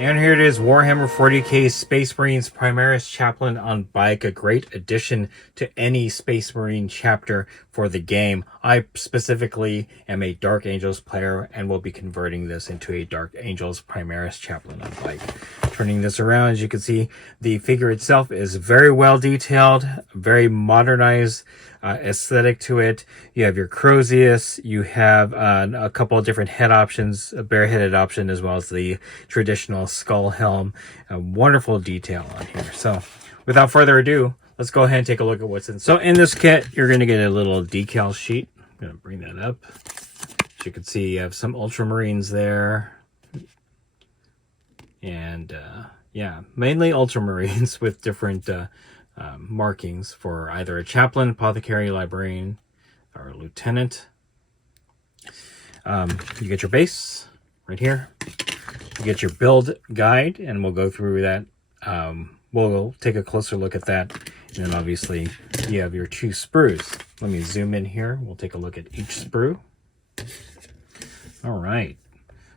And here it is, Warhammer 40K Space Marines Primaris Chaplain on bike, a great addition to any Space Marine chapter for the game. I specifically am a Dark Angels player and will be converting this into a Dark Angels Primaris Chaplain on bike. Turning this around, as you can see, the figure itself is very well detailed, very modernized aesthetic to it. You have your Crozius, you have a couple of different head options, a bareheaded option, as well as the traditional skull helm. A wonderful detail on here. So without further ado, let's go ahead and take a look at what's in. So in this kit, you're going to get a little decal sheet. I'm going to bring that up. As you can see, you have some Ultramarines there. And yeah, mainly Ultramarines with different markings for either a chaplain, apothecary, librarian, or a lieutenant. You get your base right here. You get your build guide, and we'll go through that. We'll take a closer look at that. And then obviously you have your 2 sprues. Let me zoom in here. We'll take a look at each sprue. All right.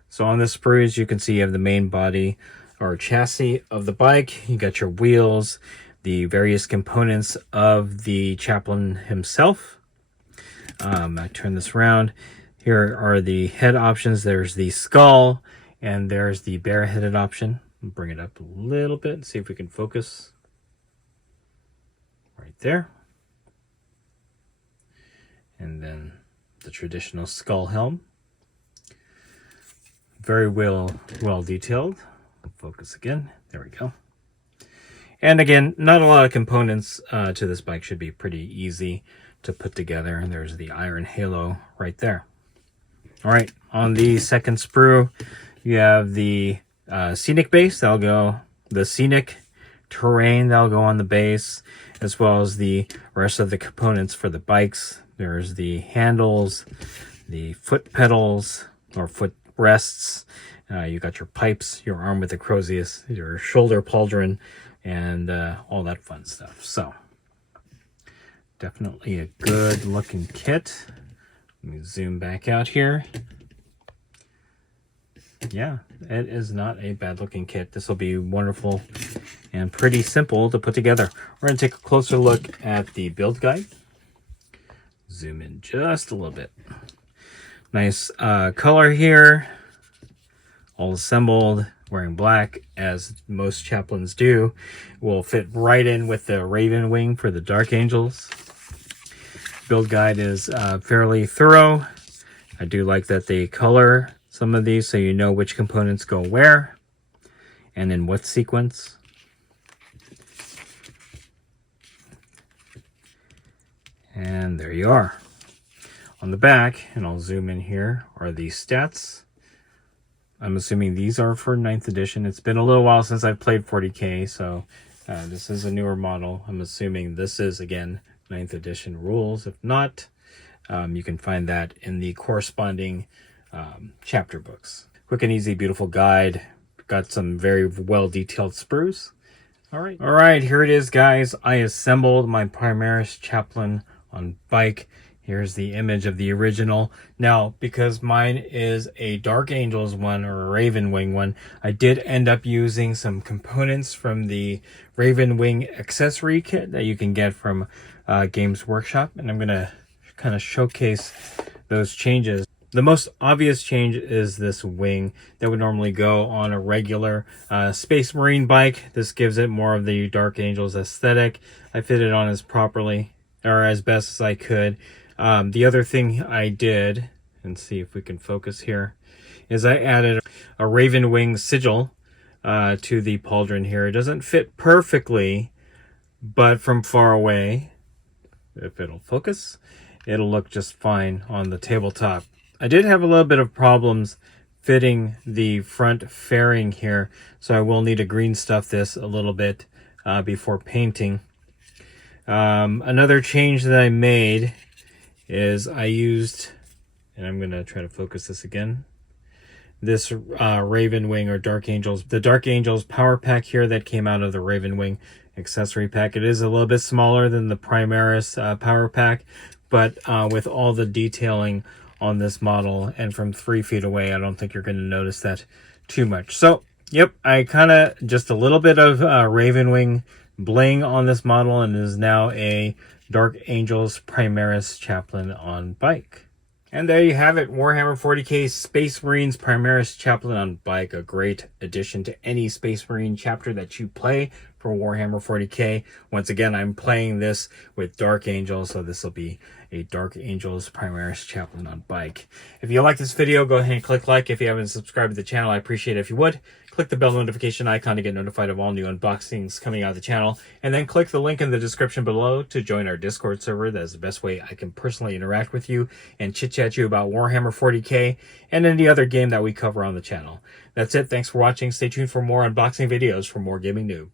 So on this sprue, as you can see, you have the main body or chassis of the bike. You got your wheels, the various components of the chaplain himself. I turn this around. Here are the head options. There's the skull, and there's the bareheaded option. I'll bring it up a little bit and see if we can focus. Right there. And then the traditional skull helm. Very well detailed. Focus again. There we go. And again, not a lot of components to this bike. Should be pretty easy to put together. And there's the iron halo right there. All right, on the second sprue, you have the scenic base. That'll go, the scenic terrain that'll go on the base, as well as the rest of the components for the bikes. There's the handles, the foot pedals or foot rests. You got your pipes, your arm with the Crozius, your shoulder pauldron, and all that fun stuff. So definitely a good looking kit. Let me zoom back out here. Yeah, it is not a bad looking kit. This will be wonderful and pretty simple to put together. We're going to take a closer look at the build guide. Zoom in just a little bit. Nice color here. All assembled, wearing black, as most chaplains do. Will fit right in with the Raven Wing for the Dark Angels. Build guide is fairly thorough. I do like that they color some of these so you know which components go where and in what sequence. And there you are. On the back, and I'll zoom in here, are the stats. I'm assuming these are for 9th edition. It's been a little while since I've played 40K, so this is a newer model. I'm assuming this is, again, 9th edition rules. If not, you can find that in the corresponding chapter books. Quick and easy, beautiful guide. Got some very well detailed sprues. All right, here it is, guys. I assembled my Primaris Chaplain on bike. Here's the image of the original. Now, because mine is a Dark Angels one or a Raven Wing one, I did end up using some components from the Raven Wing accessory kit that you can get from Games Workshop, and I'm going to kind of showcase those changes. The most obvious change is this wing that would normally go on a regular Space Marine bike. This gives it more of the Dark Angels aesthetic. I fit it on as properly, or as best as I could. The other thing I did, and see if we can focus here, is I added a Raven Wing Sigil to the pauldron here. It doesn't fit perfectly, but from far away, if it'll focus, it'll look just fine on the tabletop. I did have a little bit of problems fitting the front fairing here, so I will need to green stuff this a little bit before painting. Another change that I made is I used, and I'm going to try to focus this again, this Raven Wing or Dark Angels, the Dark Angels power pack here that came out of the Raven Wing accessory pack. It is a little bit smaller than the Primaris power pack, but with all the detailing on this model and from 3 feet away, I don't think you're going to notice that too much. So Yep, I kind of just a little bit of Ravenwing bling on this model, and it is now a Dark Angels Primaris Chaplain on bike. And there you have it, Warhammer 40K Space Marines Primaris Chaplain on bike. A great addition to any Space Marine chapter that you play for Warhammer 40K. Once again, I'm playing this with Dark Angels, so this will be a Dark Angels Primaris Chaplain on bike. If you like this video, go ahead and click like. If you haven't subscribed to the channel, I appreciate it if you would. Click the bell notification icon to get notified of all new unboxings coming out of the channel. And then click the link in the description below to join our Discord server. That is the best way I can personally interact with you and chit-chat you about Warhammer 40K and any other game that we cover on the channel. That's it. Thanks for watching. Stay tuned for more unboxing videos for more gaming noob.